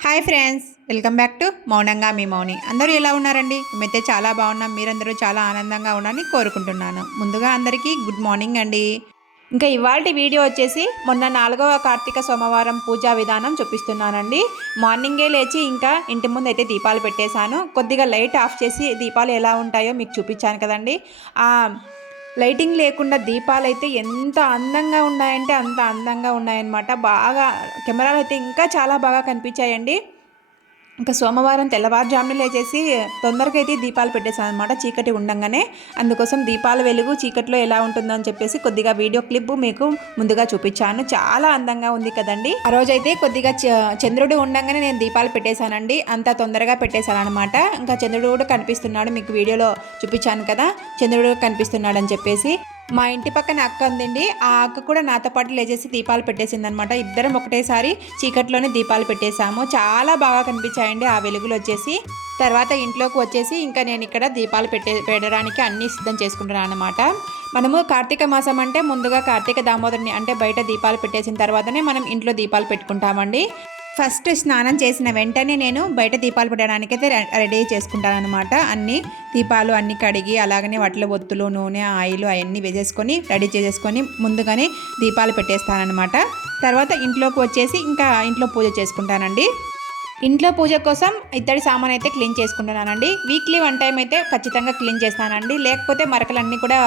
Hi friends, welcome back to మౌనంగా మీ మౌని. అందరూ ఎలా ఉన్నారండి? మేమైతే చాలా బాగున్నాం. మీరందరూ చాలా ఆనందంగా ఉన్నారని కోరుకుంటున్నాను. ముందుగా అందరికీ గుడ్ మార్నింగ్ అండి. ఇంకా ఇవాళ వీడియో వచ్చేసి మొన్న 4వ కార్తీక సోమవారం పూజా విధానం చూపిస్తున్నానండి. మార్నింగే లేచి ఇంకా ఇంటి ముందు అయితే దీపాలు పెట్టేశాను. కొద్దిగా లైట్ ఆఫ్ చేసి దీపాలు ఎలా ఉంటాయో మీకు చూపించాను కదండి. లైటింగ్ లేకుండా దీపాలు అయితే ఎంత అందంగా ఉన్నాయంటే అంత అందంగా ఉన్నాయన్నమాట. బాగా కెమెరాలు అయితే ఇంకా చాలా బాగా కనిపించాయండి. ఇంకా సోమవారం తెల్లవారుజామున లేచేసి తొందరగా అయితే దీపాలు పెట్టేశాను అనమాట, చీకటి ఉండంగానే. అందుకోసం దీపాల వెలుగు చీకట్లో ఎలా ఉంటుందని చెప్పేసి కొద్దిగా వీడియో క్లిప్ మీకు ముందుగా చూపించాను. చాలా అందంగా ఉంది కదండి. ఆ రోజైతే కొద్దిగా చంద్రుడు ఉండంగానే నేను దీపాలు పెట్టేశానండి. అంత తొందరగా పెట్టేశాను అనమాట. ఇంకా చంద్రుడు కూడా కనిపిస్తున్నాడు, మీకు వీడియోలో చూపించాను కదా, చంద్రుడు కనిపిస్తున్నాడు అని చెప్పేసి. మా ఇంటి పక్కన అక్క ఉందండి, ఆ అక్క కూడా నాతో పాటు లేచేసి దీపాలు పెట్టేసింది అనమాట. ఇద్దరం ఒకటేసారి చీకట్లోనే దీపాలు పెట్టేశాము. చాలా బాగా కనిపించాయండి ఆ వెలుగులు వచ్చేసి. తర్వాత ఇంట్లోకి వచ్చేసి ఇంకా నేను ఇక్కడ దీపాలు పెట్టడానికి అన్నీ సిద్ధం చేసుకుంటున్నాను అనమాట. మనము కార్తీక మాసం అంటే ముందుగా కార్తీక దామోదరిని అంటే బయట దీపాలు పెట్టేసిన తర్వాతనే మనం ఇంట్లో దీపాలు పెట్టుకుంటామండి. ఫస్ట్ స్నానం చేసిన వెంటనే నేను బయట దీపాలు పెట్టడానికి అయితే రెడీ చేసుకుంటాను అనమాట. అన్ని దీపాలు అన్నీ కడిగి అలాగనే వాటిలో ఒత్తులు, నూనె, ఆయిల్ అవన్నీ వేసేసుకొని రెడీ చేసేసుకొని ముందుగానే దీపాలు పెట్టేస్తానమాట. తర్వాత ఇంట్లోకి వచ్చేసి ఇంకా ఇంట్లో పూజ చేసుకుంటానండి. ఇంట్లో పూజ కోసం ఇత్తడి సామాన్ అయితే క్లీన్ చేసుకుంటున్నానండి. వీక్లీ 1 టైం అయితే ఖచ్చితంగా క్లీన్ చేస్తానండి. లేకపోతే మరకలన్నీ కూడా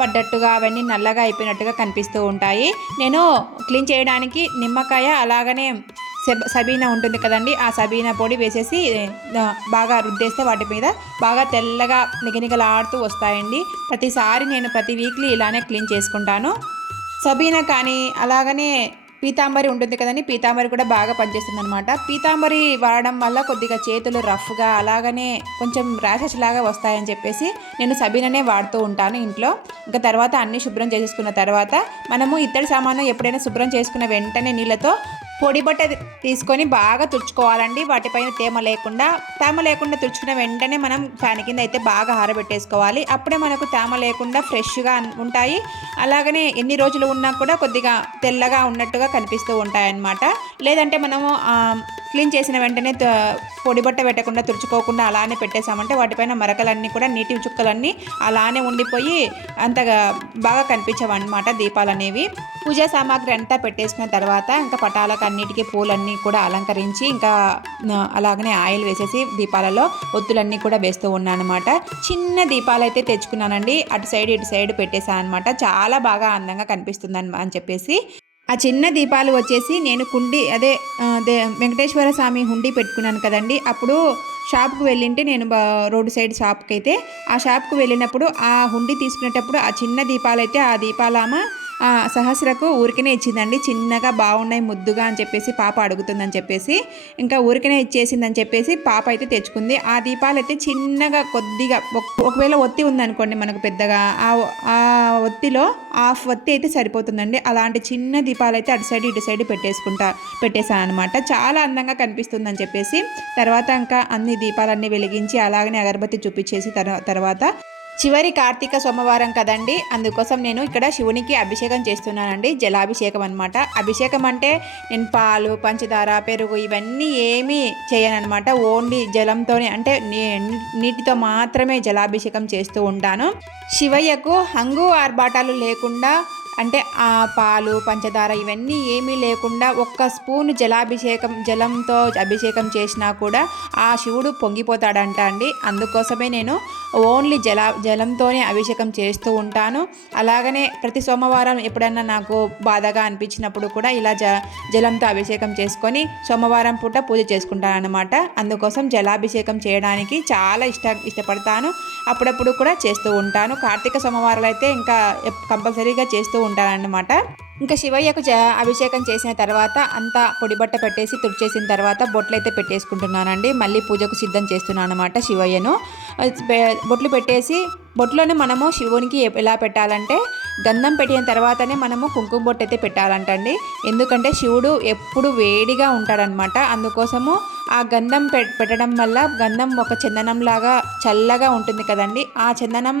పడ్డట్టుగా అవన్నీ నల్లగా అయిపోయినట్టుగా కనిపిస్తూ ఉంటాయి. నేను క్లీన్ చేయడానికి నిమ్మకాయ అలాగనే సబీనా ఉంటుంది కదండి, ఆ సబీనా పొడి వేసేసి బాగా రుద్దేస్తే వాటి మీద బాగా తెల్లగా నిగనిగలాడుతూ వస్తాయండి. ప్రతిసారి నేను ప్రతి వీక్లీ ఇలానే క్లీన్ చేసుకుంటాను. సబీనా కానీ అలాగనే పీతాంబరి ఉంటుంది కదండి, పీతాంబరి కూడా బాగా పనిచేస్తుంది అనమాట. పీతాంబరి వాడడం వల్ల కొద్దిగా చేతులు రఫ్గా అలాగనే కొంచెం ర్యాషెస్ లాగా వస్తాయని చెప్పేసి నేను సబీనానే వాడుతూ ఉంటాను ఇంట్లో. ఇంకా తర్వాత అన్నీ శుభ్రం చేసేసుకున్న తర్వాత మనము ఇత్తడి సామాను ఎప్పుడైనా శుభ్రం చేసుకున్న వెంటనే నీళ్ళతో పొడి బట్ట తీసుకొని బాగా తుడుచుకోవాలండి. వాటిపైన తేమ లేకుండా తుడుచుకున్న వెంటనే మనం ఫ్యాన్ కింద అయితే బాగా ఆరబెట్టేసుకోవాలి. అప్పుడే మనకు తేమ లేకుండా ఫ్రెష్గా ఉంటాయి. అలాగనే ఎన్ని రోజులు ఉన్నా కూడా కొద్దిగా తెల్లగా ఉన్నట్టుగా కనిపిస్తూ ఉంటాయన్నమాట. లేదంటే మనము క్లీన్ చేసిన వెంటనే పొడి బట్ట పెట్టకుండా తుడుచుకోకుండా అలానే పెట్టేసామంటే వాటిపైన మరకలన్నీ కూడా నీటి చుక్కలన్నీ అలానే ఉండిపోయి అంతగా బాగా కనిపించవన్నమాట దీపాలు అనేవి. పూజా సామాగ్రి అంతా పెట్టేసుకున్న తర్వాత ఇంకా పటాలకు అన్నిటికీ పూలన్నీ కూడా అలంకరించి ఇంకా అలాగనే ఆయిల్ వేసేసి దీపాలలో ఒత్తులన్నీ కూడా వేస్తూ ఉన్నాను అనమాట. చిన్న దీపాలు అయితే తెచ్చుకున్నానండి, అటు సైడ్ ఇటు సైడ్ పెట్టేశాను అనమాట. చాలా బాగా అందంగా కనిపిస్తుంది అని చెప్పేసి. ఆ చిన్న దీపాలు వచ్చేసి నేను వెంకటేశ్వర స్వామి హుండీ పెట్టుకున్నాను కదండి. అప్పుడు షాప్కి వెళ్ళింటే నేను రోడ్డు సైడ్ షాప్కి అయితే ఆ షాప్కి వెళ్ళినప్పుడు ఆ హుండీ తీసుకునేటప్పుడు ఆ చిన్న దీపాలు అయితే ఆ దీపాలమ్మ సహస్రకు ఊరికనే ఇచ్చిందండి. చిన్నగా బాగున్నాయి ముద్దుగా అని చెప్పేసి పాప అడుగుతుందని చెప్పేసి ఇంకా ఊరికనే ఇచ్చేసిందని చెప్పేసి పాప అయితే తెచ్చుకుంది. ఆ దీపాలు అయితే చిన్నగా కొద్దిగా ఒకవేళ ఒత్తి ఉందనుకోండి మనకు పెద్దగా ఆ ఒత్తిలో హాఫ్ ఒత్తి అయితే సరిపోతుందండి. అలాంటి చిన్న దీపాలు అయితే అటు సైడ్ ఇటు సైడ్ పెట్టేశాను అనమాట. చాలా అందంగా కనిపిస్తుందని చెప్పేసి తర్వాత ఇంకా అన్ని దీపాలన్నీ వెలిగించి అలాగనే అగరబత్తి చూపించేసి తర్వాత చివరి కార్తీక సోమవారం కదండి, అందుకోసం నేను ఇక్కడ శివునికి అభిషేకం చేస్తున్నానండి. జలాభిషేకం అనమాట. అభిషేకం అంటే నేను పాలు, పంచదార, పెరుగు ఇవన్నీ ఏమీ చేయనమాట. ఓన్లీ జలంతోనే అంటే నీటితో మాత్రమే జలాభిషేకం చేస్తూ ఉంటాను. శివయ్యకు హంగు ఆర్భాటాలు లేకుండా అంటే ఆ పాలు, పంచదార ఇవన్నీ ఏమీ లేకుండా ఒక్క స్పూన్ జలంతో అభిషేకం చేసినా కూడా ఆ శివుడు పొంగిపోతాడంట అండి. అందుకోసమే నేను ఓన్లీ జలంతోనే అభిషేకం చేస్తూ ఉంటాను. అలాగనే ప్రతి సోమవారం ఎప్పుడన్నా నాకు బాధగా అనిపించినప్పుడు కూడా ఇలా జలంతో అభిషేకం చేసుకొని సోమవారం పూట పూజ చేసుకుంటాను అన్నమాట. అందుకోసం జలాభిషేకం చేయడానికి చాలా ఇష్టపడతాను. అప్పుడప్పుడు కూడా చేస్తూ ఉంటాను. కార్తీక సోమవారాలు అయితే ఇంకా కంపల్సరీగా చేస్తూ ఉంటానన్నమాట. ఇంకా శివయ్యకు అభిషేకం చేసిన తర్వాత అంతా పొడి బట్ట పెట్టేసి తుడిచేసిన తర్వాత బొట్లు అయితే పెట్టేసుకుంటున్నానండి. మళ్ళీ పూజకు సిద్ధం చేస్తున్నాను అనమాట శివయ్యను. బొట్లు పెట్టేసి బొట్లోనే మనము శివునికి ఎలా పెట్టాలంటే గంధం పెట్టిన తర్వాతనే మనము కుంకుమ బొట్టు అయితే పెట్టాలంటండి. ఎందుకంటే శివుడు ఎప్పుడు వేడిగా ఉంటాడనమాట. అందుకోసము ఆ గంధం పెట్టడం వల్ల గంధం ఒక చందనంలాగా చల్లగా ఉంటుంది కదండి. ఆ చందనం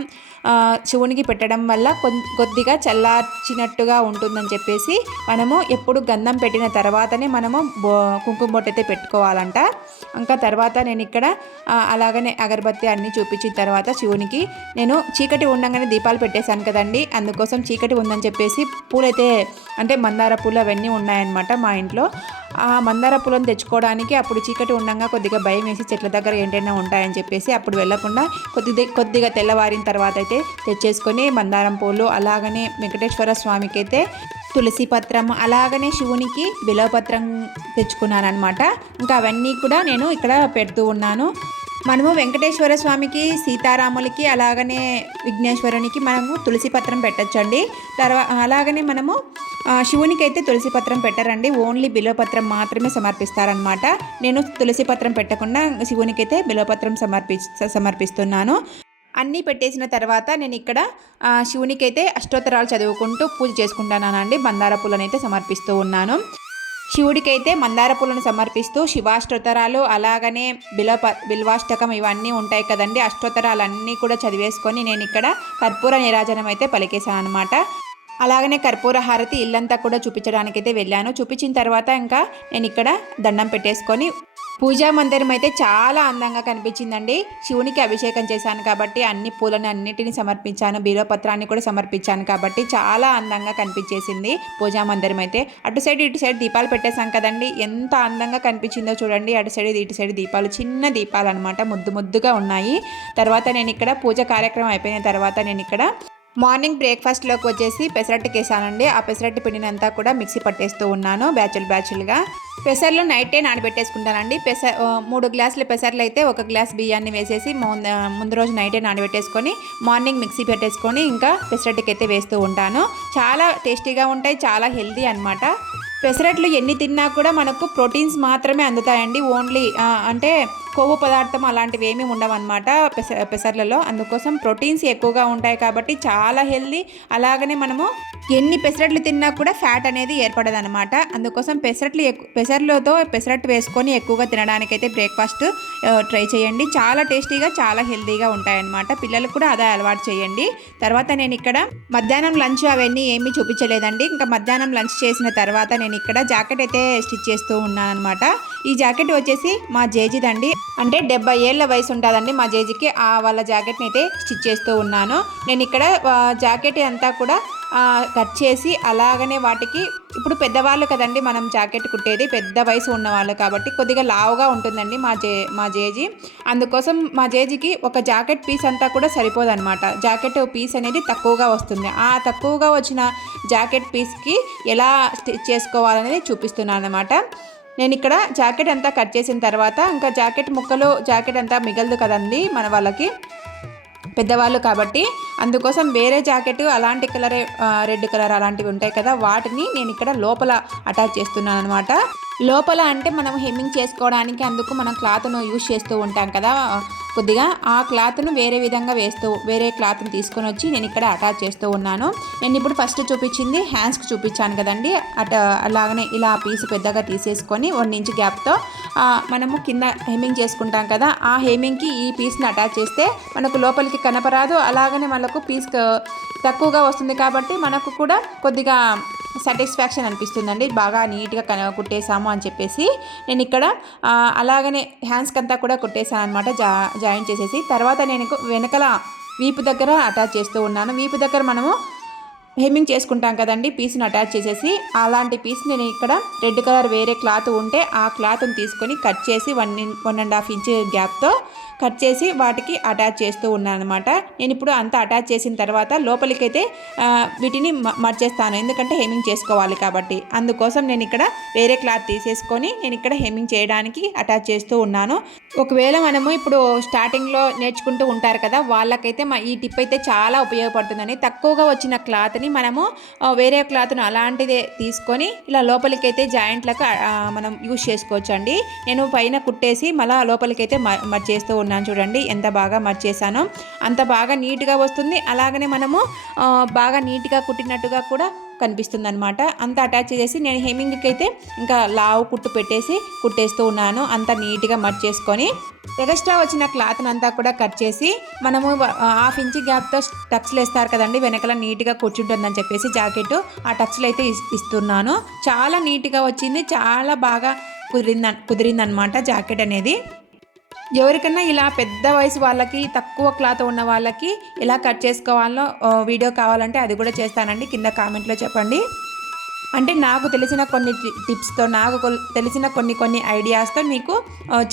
శివునికి పెట్టడం వల్ల కొద్దిగా చల్లార్చినట్టుగా ఉంటుందని చెప్పేసి మనము ఎప్పుడు గంధం పెట్టిన తర్వాతనే మనము కుంకుమ బొట్టు అయితే పెట్టుకోవాలంట. ఇంకా తర్వాత నేను ఇక్కడ అలాగనే అగరబత్తి అన్నీ చూపించిన తర్వాత శివునికి నేను చీకటి ఉండగానే దీపాలు పెట్టేశాను కదండి. అందుకోసం చీకటి ఉందని చెప్పేసి పూలైతే అంటే మందార పూలు అవన్నీ ఉన్నాయన్నమాట మా ఇంట్లో. ఆ మందార పూలను తెచ్చుకోవడానికి అప్పుడు చీకటి ఉండగా కొద్దిగా భయం వేసి చెట్ల దగ్గర ఏంటైనా ఉంటాయని చెప్పేసి అప్పుడు వెళ్లకుండా కొద్దిగా తెల్లవారిన తర్వాత అయితే తెచ్చేసుకొని మందారం పూలు, అలాగనే వెంకటేశ్వర స్వామికి అయితే తులసి పత్రం, అలాగనే శివునికి బిలవపత్రం తెచ్చుకున్నాను అనమాట. ఇంకా అవన్నీ కూడా నేను ఇక్కడ పెడుతూ ఉన్నాను. మనము వెంకటేశ్వర స్వామికి, సీతారాములకి, అలాగనే విఘ్నేశ్వరునికి మనము తులసి పత్రం పెట్టచ్చండి. అలాగనే మనము శివునికి అయితే తులసి పత్రం పెట్టరండి, ఓన్లీ బిల్వపత్రం మాత్రమే సమర్పిస్తారనమాట. నేను తులసి పత్రం పెట్టకుండా శివునికి అయితే బిల్వపత్రం సమర్పిస్తున్నాను. అన్నీ పెట్టేసిన తర్వాత నేను ఇక్కడ శివునికి అయితే అష్టోత్తరాలు చదువుకుంటూ పూజ చేసుకుంటానండి. మందార పూలను అయితే సమర్పిస్తూ ఉన్నాను. శివుడికైతే మందార పూలను సమర్పిస్తూ శివాష్టోత్తరాలు, అలాగనే బిల్వాష్టకం ఇవన్నీ ఉంటాయి కదండి. అష్టోత్తరాలన్నీ కూడా చదివేసుకొని నేను ఇక్కడ కర్పూర నీరాజనం అయితే పలికేశాను అనమాట. అలాగనే కర్పూర హారతి ఇల్లంతా కూడా చూపించడానికైతే వెళ్ళాను. చూపించిన తర్వాత ఇంకా నేను ఇక్కడ దండం పెట్టేసుకొని పూజా మందిరం అయితే చాలా అందంగా కనిపించిందండి. శివునికి అభిషేకం చేశాను కాబట్టి అన్ని పూలను అన్నిటిని సమర్పించాను, బిల్వపత్రాన్ని కూడా సమర్పించాను కాబట్టి చాలా అందంగా కనిపించేసింది పూజా మందిరం అయితే. అటు సైడ్ ఇటు సైడ్ దీపాలు పెట్టేశాం కదండి, ఎంత అందంగా కనిపించిందో చూడండి. అటు సైడ్ ఇటు సైడ్ దీపాలు, చిన్న దీపాలు అనమాట, ముద్దుగా ఉన్నాయి. తర్వాత నేను ఇక్కడ పూజ కార్యక్రమం అయిపోయిన తర్వాత నేను ఇక్కడ మార్నింగ్ బ్రేక్ఫాస్ట్లోకి వచ్చేసి పెసరట్టు కేసానండి. ఆ పెసరట్టు పిండినంతా కూడా మిక్సీ పట్టేస్తూ ఉన్నాను బ్యాచులుగా. పెసర్లు నైటే నానబెట్టేసుకుంటానండి. 3 గ్లాసుల పెసర్లు అయితే 1 గ్లాస్ బియ్యాన్ని వేసేసి ముందు రోజు నైటే నానబెట్టేసుకొని మార్నింగ్ మిక్సీ పెట్టేసుకొని ఇంకా పెసరట్టుకి అయితే వేస్తూ ఉంటాను. చాలా టేస్టీగా ఉంటాయి, చాలా హెల్దీ అనమాట. పెసరట్లు ఎన్ని తిన్నా కూడా మనకు ప్రోటీన్స్ మాత్రమే అందుతాయండి. ఓన్లీ అంటే కొవ్వు పదార్థం అలాంటివి ఏమీ ఉండవన్నమాట పెసర్లలో. అందుకోసం ప్రోటీన్స్ ఎక్కువగా ఉంటాయి కాబట్టి చాలా హెల్దీ. అలాగనే మనము ఎన్ని పెసరట్లు తిన్నా కూడా ఫ్యాట్ అనేది ఏర్పడదనమాట. అందుకోసం పెసర్లతో పెసరట్టు వేసుకొని ఎక్కువగా తినడానికైతే బ్రేక్ఫాస్ట్ ట్రై చేయండి. చాలా టేస్టీగా, చాలా హెల్దీగా ఉంటాయన్నమాట. పిల్లలకు కూడా అదే అలవాటు చేయండి. తర్వాత నేను ఇక్కడ మధ్యాహ్నం లంచ్ అవన్నీ ఏమీ చూపించలేదండి. ఇంకా మధ్యాహ్నం లంచ్ చేసిన తర్వాత నేను ఇక్కడ జాకెట్ అయితే స్టిచ్ చేస్తూ ఉన్నాను అనమాట. ఈ జాకెట్ వచ్చేసి మా జేజిదండి. అంటే 70 ఏళ్ళ వయసు ఉంటుందండి మా జేజికి. వాళ్ళ జాకెట్ని అయితే స్టిచ్ చేస్తూ ఉన్నాను. నేను ఇక్కడ జాకెట్ అంతా కూడా కట్ చేసి అలాగనే వాటికి ఇప్పుడు పెద్దవాళ్ళు కదండి మనం జాకెట్ కుట్టేది, పెద్ద వయసు ఉన్నవాళ్ళు కాబట్టి కొద్దిగా లావుగా ఉంటుందండి మా జేజీ. అందుకోసం మా జేజీకి ఒక జాకెట్ పీస్ అంతా కూడా సరిపోదన్నమాట. జాకెట్ పీస్ అనేది తక్కువగా వస్తుంది. ఆ తక్కువగా వచ్చిన జాకెట్ పీస్కి ఎలా స్టిచ్ చేసుకోవాలనేది చూపిస్తున్నాను అన్నమాట. నేను ఇక్కడ జాకెట్ అంతా కట్ చేసిన తర్వాత ఇంకా జాకెట్ అంతా మిగలదు కదండి మన వాళ్ళకి, పెద్దవాళ్ళు కాబట్టి. అందుకోసం వేరే జాకెట్ అలాంటి కలరే, రెడ్ కలర్ అలాంటివి ఉంటాయి కదా, వాటిని నేను ఇక్కడ లోపల అటాచ్ చేస్తున్నాను అనమాట. లోపల అంటే మనం హెమ్మింగ్ చేసుకోవడానికి అందుకు మనం క్లాత్ను యూజ్ చేస్తూ ఉంటాం కదా కొద్దిగా, ఆ క్లాత్ను వేరే క్లాత్ని తీసుకొని వచ్చి నేను ఇక్కడ అటాచ్ చేస్తూ ఉన్నాను. నేను ఇప్పుడు ఫస్ట్ చూపించింది హ్యాండ్స్కి చూపించాను కదండి. అలాగనే ఇలా పీస్ పెద్దగా తీసేసుకొని 1 ఇంచ్ గ్యాప్తో మనము కింద హెమ్మింగ్ చేసుకుంటాం కదా, ఆ హెమ్మింగ్కి ఈ పీస్ని అటాచ్ చేస్తే మనకు లోపలికి కనపరాదు. అలాగనే మనకు పీస్ తక్కువగా వస్తుంది కాబట్టి మనకు కూడా కొద్దిగా సాటిస్ఫాక్షన్ అనిపిస్తుందండి, బాగా నీట్గా కుట్టేసాము అని చెప్పేసి. నేను ఇక్కడ అలాగనే హ్యాండ్స్కి అంతా కూడా కుట్టేసాను అనమాట, జాయిన్ చేసేసి. తర్వాత నేను వెనకల వీపు దగ్గర అటాచ్ చేస్తూ ఉన్నాను. వీపు దగ్గర మనము హెమ్మింగ్ చేసుకుంటాం కదండి, పీస్ని అటాచ్ చేసేసి అలాంటి పీస్ నేను ఇక్కడ రెడ్ కలర్ వేరే క్లాత్ ఉంటే ఆ క్లాత్ని తీసుకొని కట్ చేసి 1.5 ఇంచ్ గ్యాప్తో కట్ చేసి వాటికి అటాచ్ చేస్తూ ఉన్నాను అనమాట. నేను ఇప్పుడు అంతా అటాచ్ చేసిన తర్వాత లోపలికైతే వీటిని మర్చేస్తాను, ఎందుకంటే హెమ్మింగ్ చేసుకోవాలి కాబట్టి. అందుకోసం నేను ఇక్కడ వేరే క్లాత్ తీసేసుకొని నేను ఇక్కడ హెమ్మింగ్ చేయడానికి అటాచ్ చేస్తూ ఉన్నాను. ఒకవేళ మనము ఇప్పుడు స్టార్టింగ్‌లో నేర్చుకుంటూ ఉంటారు కదా! వాళ్ళకైతే ఈ టిప్ అయితే చాలా ఉపయోగపడుతుందండి. తక్కువగా వచ్చిన క్లాత్‌ని మనము వేరే క్లాత్‌ను అలాంటిదే తీసుకొని ఇలా లోపలికైతే జాయింట్‌లకు మనం యూజ్ చేసుకోవచ్చండి. నేను పైన కుట్టేసి మళ్ళా లోపలికైతే మడిచేస్తూ ఉన్నాను చూడండి. ఎంత బాగా మడిచేసానో అంత బాగా నీట్‌గా వస్తుంది. అలాగనే మనము బాగా నీట్‌గా కుట్టినట్టుగా కూడా కనిపిస్తుందనమాట. అంతా అటాచ్ చేసి నేను హెమ్మింగ్కి అయితే ఇంకా లావు కుట్టు పెట్టేసి కుట్టేస్తూ ఉన్నాను. అంతా నీట్‌గా మడిచేసుకొని ఎగస్ట్రా వచ్చిన క్లాత్‌ని అంతా కూడా కట్ చేసి మనము హాఫ్ ఇంచ్ గ్యాప్‌తో టక్స్‌లు వేస్తారు కదండీ, వెనకాల నీట్‌గా కూర్చుంటుందని చెప్పేసి జాకెట్ ఆ టక్స్‌లు అయితే ఇస్తున్నాను. చాలా నీట్‌గా వచ్చింది. చాలా బాగా కుదిరిందనమాట జాకెట్ అనేది. ఎవరికన్నా ఇలా పెద్ద వయసు వాళ్ళకి, తక్కువ క్లాత్ ఉన్న వాళ్ళకి ఎలా కట్ చేసుకోవాలో వీడియో కావాలంటే అది కూడా చేస్తానండి. కింద కామెంట్లో చెప్పండి. అంటే నాకు తెలిసిన కొన్ని టిప్స్‌తో, నాకు తెలిసిన కొన్ని ఐడియాస్‌తో మీకు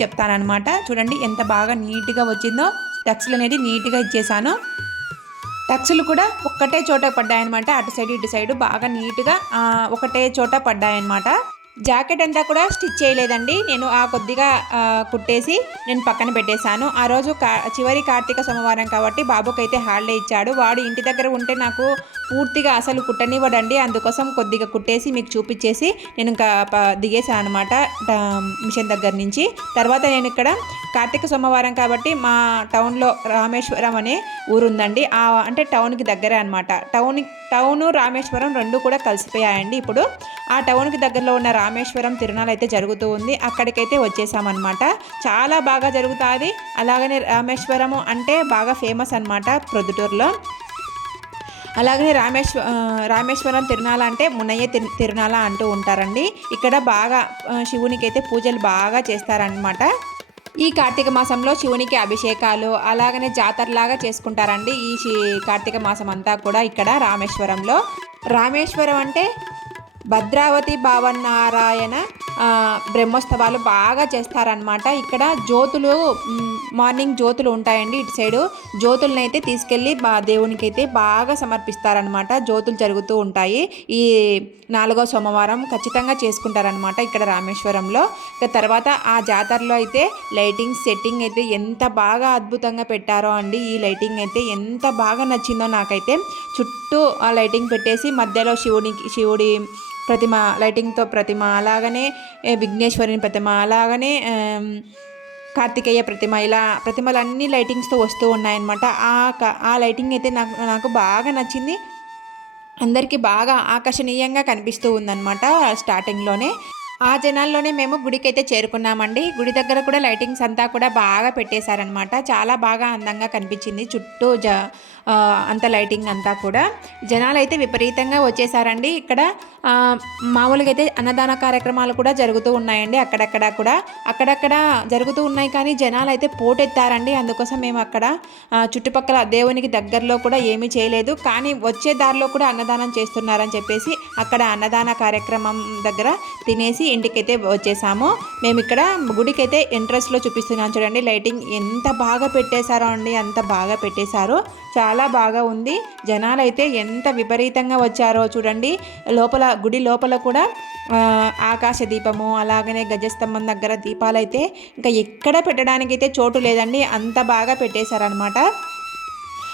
చెప్తాననమాట. చూడండి ఎంత బాగా నీట్‌గా వచ్చిందో. టక్స్‌లు అనేది నీట్‌గా ఇచ్చేసాను. టక్స్‌లు కూడా ఒక్కటే చోట పడ్డాయన్నమాట. అటు సైడ్, ఇటు సైడు బాగా నీట్‌గా ఒకటే చోట పడ్డాయన్నమాట. జాకెట్ అంతా కూడా స్టిచ్ చేయలేదండి. నేను కొద్దిగా కుట్టేసి నేను పక్కన పెట్టేశాను. ఆ రోజు చివరి కార్తీక సోమవారం కాబట్టి బాబుకైతే హాలిడే ఇచ్చాడు. వాడు ఇంటి దగ్గర ఉంటే నాకు పూర్తిగా అసలు కుట్టనివ్వడండి. అందుకోసం కొద్దిగా కుట్టేసి మీకు చూపించేసి నేను ఇంకా దిగేసాను అనమాట మిషన్ దగ్గర నుంచి. తర్వాత నేను ఇక్కడ కార్తీక సోమవారం కాబట్టి మా టౌన్లో రామేశ్వరం అనే ఊరుందండి. అంటే టౌన్కి దగ్గరే అనమాట. టౌను రామేశ్వరం రెండు కూడా కలిసిపోయాయండి ఇప్పుడు. ఆ టౌన్కి దగ్గరలో ఉన్న రామేశ్వరం తిరునాళ అయితే జరుగుతూ ఉంది. అక్కడికైతే వచ్చేసామన్నమాట. చాలా బాగా జరుగుతుంది. అలాగనే రామేశ్వరము అంటే బాగా ఫేమస్ అనమాట ప్రొద్దుటూరులో. అలాగనే రామేశ్వరం తిరునాళ అంటే మున్నయ్య తిరునాళ అంటూ ఉంటారండి. ఇక్కడ బాగా శివునికి అయితే పూజలు బాగా చేస్తారనమాట. ఈ కార్తీక మాసంలో శివునికి అభిషేకాలు అలాగనే జాతరలాగా చేసుకుంటారండి. ఈ కార్తీక మాసం అంతా కూడా ఇక్కడ రామేశ్వరంలో. రామేశ్వరం అంటే భద్రావతి భావనారాయణ బ్రహ్మోత్సవాలు బాగా చేస్తారనమాట. ఇక్కడ జ్యోతులు మార్నింగ్ జ్యోతులు ఉంటాయండి. ఇటు సైడు జ్యోతులను అయితే తీసుకెళ్ళి దేవునికి అయితే బాగా సమర్పిస్తారనమాట. జ్యోతులు జరుగుతూ ఉంటాయి. ఈ 4వ సోమవారం ఖచ్చితంగా చేసుకుంటారనమాట ఇక్కడ రామేశ్వరంలో. ఇక తర్వాత ఆ జాతరలో అయితే లైటింగ్ సెట్టింగ్ అయితే ఎంత బాగా అద్భుతంగా పెట్టారో అండి. ఈ లైటింగ్ అయితే ఎంత బాగా నచ్చిందో నాకైతే. చుట్టూ ఆ లైటింగ్ పెట్టేసి మధ్యలో శివుడి ప్రతిమ, లైటింగ్తో ప్రతిమ, అలాగనే విఘ్నేశ్వరుని ప్రతిమ, అలాగనే కార్తికేయ ప్రతిమ, ఇలా ప్రతిమలన్నీ లైటింగ్స్తో వస్తూ ఉన్నాయన్నమాట. ఆ లైటింగ్ అయితే నాకు బాగా నచ్చింది. అందరికీ బాగా ఆకర్షణీయంగా కనిపిస్తూ ఉందన్నమాట. స్టార్టింగ్లోనే ఆ జనాల్లోనే మేము గుడికైతే చేరుకున్నామండి. గుడి దగ్గర కూడా లైటింగ్స్ అంతా కూడా బాగా పెట్టేశారనమాట. చాలా బాగా అందంగా కనిపించింది చుట్టూ అంత లైటింగ్ అంతా కూడా. జనాలు అయితే విపరీతంగా వచ్చేసారండి. ఇక్కడ మామూలుగా అయితే అన్నదాన కార్యక్రమాలు కూడా జరుగుతూ ఉన్నాయండి. అక్కడక్కడ జరుగుతూ ఉన్నాయి, కానీ జనాలు అయితే పోటెత్తారండి. అందుకోసం మేము అక్కడ చుట్టుపక్కల దేవునికి దగ్గరలో కూడా ఏమీ చేయలేదు. కానీ వచ్చే దారిలో కూడా అన్నదానం చేస్తున్నారని చెప్పేసి అక్కడ అన్నదాన కార్యక్రమం దగ్గర తినేసి ఇంటికైతే వచ్చేసాము. మేము ఇక్కడ గుడికైతే ఎంట్రన్స్లో చూపిస్తున్నాను చూడండి. లైటింగ్ ఎంత బాగా పెట్టేశారో అండి, అంత బాగా పెట్టేశారు. చాలా బాగా ఉంది. జనాలు అయితే ఎంత విపరీతంగా వచ్చారో చూడండి. గుడి లోపల కూడా ఆకాశ దీపము, అలాగనే గజస్తంభం దగ్గర దీపాలైతే ఇంకా ఎక్కడ పెట్టడానికైతే చోటు లేదండి. అంత బాగా పెట్టేశారనమాట.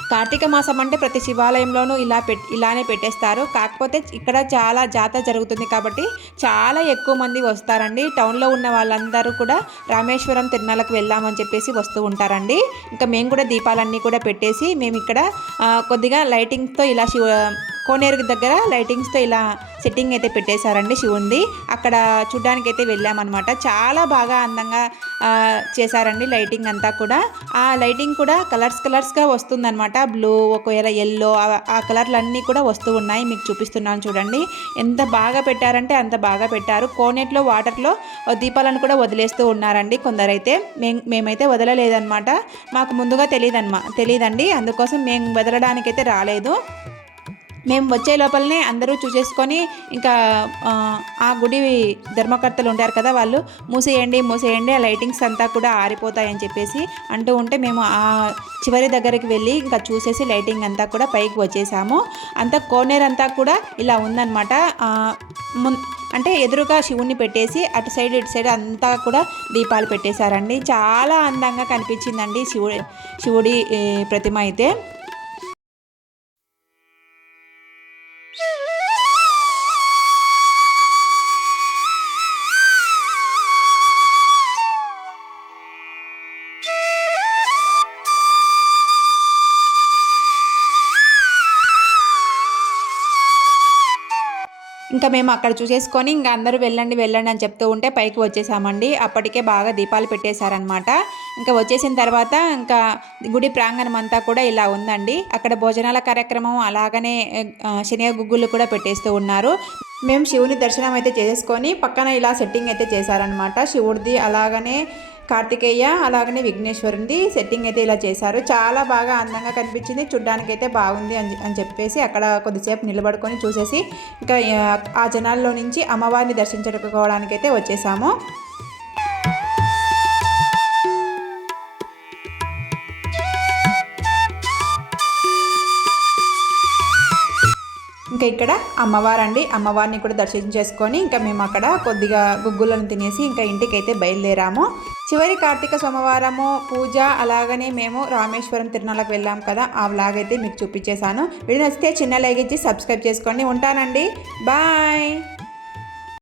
కార్తీక మాసం అంటే ప్రతి శివాలయంలోనూ ఇలానే పెట్టేస్తారు. కాకపోతే ఇక్కడ చాలా జాతర జరుగుతుంది కాబట్టి చాలా ఎక్కువ మంది వస్తారండి. టౌన్లో ఉన్న వాళ్ళందరూ కూడా రామేశ్వరం తిరునాళ్ళకు వెళ్దామని చెప్పేసి వస్తూ ఉంటారండి. ఇంకా మేము కూడా దీపాలన్నీ కూడా పెట్టేసి మేము ఇక్కడ కొద్దిగా లైటింగ్స్తో ఇలా కోనేరు దగ్గర లైటింగ్స్తో ఇలా సెట్టింగ్ అయితే పెట్టేశారండి శివుంది. అక్కడ చూడ్డానికి అయితే వెళ్ళామన్నమాట. చాలా బాగా అందంగా చేశారండి లైటింగ్ అంతా కూడా. ఆ లైటింగ్ కూడా కలర్స్గా వస్తుందన్నమాట. బ్లూ, ఒకవేళ ఎల్లో, ఆ కలర్లు అన్నీ కూడా వస్తూ ఉన్నాయి. మీకు చూపిస్తున్నాను చూడండి. ఎంత బాగా పెట్టారంటే అంత బాగా పెట్టారు. కోనేట్లో వాటర్లో దీపాలను కూడా వదిలేస్తూ ఉన్నారండి కొందరైతే. మేమైతే వదలలేదన్నమాట. మాకు ముందుగా తెలియదండి. అందుకోసం మేము వదలడానికైతే రాలేదు. మేము వచ్చే లోపలనే అందరూ చూసేసుకొని ఇంకా ఆ గుడి ధర్మకర్తలు ఉంటారు కదా, వాళ్ళు మూసేయండి ఆ లైటింగ్స్ అంతా కూడా ఆరిపోతాయని చెప్పేసి అంటూ ఉంటే మేము ఆ చివరి దగ్గరికి వెళ్ళి ఇంకా చూసేసి లైటింగ్ అంతా కూడా పైకి వచ్చేసాము. అంతా కోనేరు అంతా కూడా ఇలా ఉందన్నమాట. అంటే ఎదురుగా శివుణ్ణి పెట్టేసి అటు సైడ్ ఇటు సైడ్ అంతా కూడా దీపాలు పెట్టేశారండి. చాలా అందంగా కనిపించిందండి శివుడి ప్రతిమ అయితే. ఇంకా మేము అక్కడ చూసేసుకొని ఇంకా అందరూ వెళ్ళండి వెళ్ళండి అని చెప్తూ ఉంటే పైకి వచ్చేసామండి. అప్పటికే బాగా దీపాలు పెట్టేశారనమాట. ఇంకా వచ్చేసిన తర్వాత ఇంకా గుడి ప్రాంగణం అంతా కూడా ఇలా ఉందండి. అక్కడ భోజనాల కార్యక్రమం అలాగనే శనగ గుగ్గులు కూడా పెట్టేస్తూ ఉన్నారు. మేము శివుని దర్శనం అయితే చేసుకొని పక్కన ఇలా సెట్టింగ్ అయితే చేశారనమాట. శివుడిది అలాగనే కార్తికేయ అలాగనే విఘ్నేశ్వరుడి సెట్టింగ్ అయితే ఇలా చేశారు. చాలా బాగా అందంగా కనిపించింది, చూడ్డానికైతే బాగుంది అని చెప్పేసి అక్కడ కొద్దిసేపు నిలబడుకొని చూసేసి ఇంకా ఆ జనాల్లో నుంచి అమ్మవారిని దర్శించుకోవడానికైతే వచ్చేసాము. ఇంకా ఇక్కడ అమ్మవారండి, అమ్మవారిని కూడా దర్శించేసుకొని ఇంకా మేము అక్కడ కొద్దిగా గుగ్గులను తినేసి ఇంకా ఇంటికైతే బయలుదేరాము. చివరి కార్తీక సోమవారము పూజ అలాగనే మేము రామేశ్వరం తిరునాళ్ళకి వెళ్ళాం కదా, ఆ వ్లాగ్ అయితే మీకు చూపించేశాను. వీడియో నచ్చితే చిన్న లైక్ ఇచ్చి సబ్స్క్రైబ్ చేసుకోండి. ఉంటానండి, బాయ్.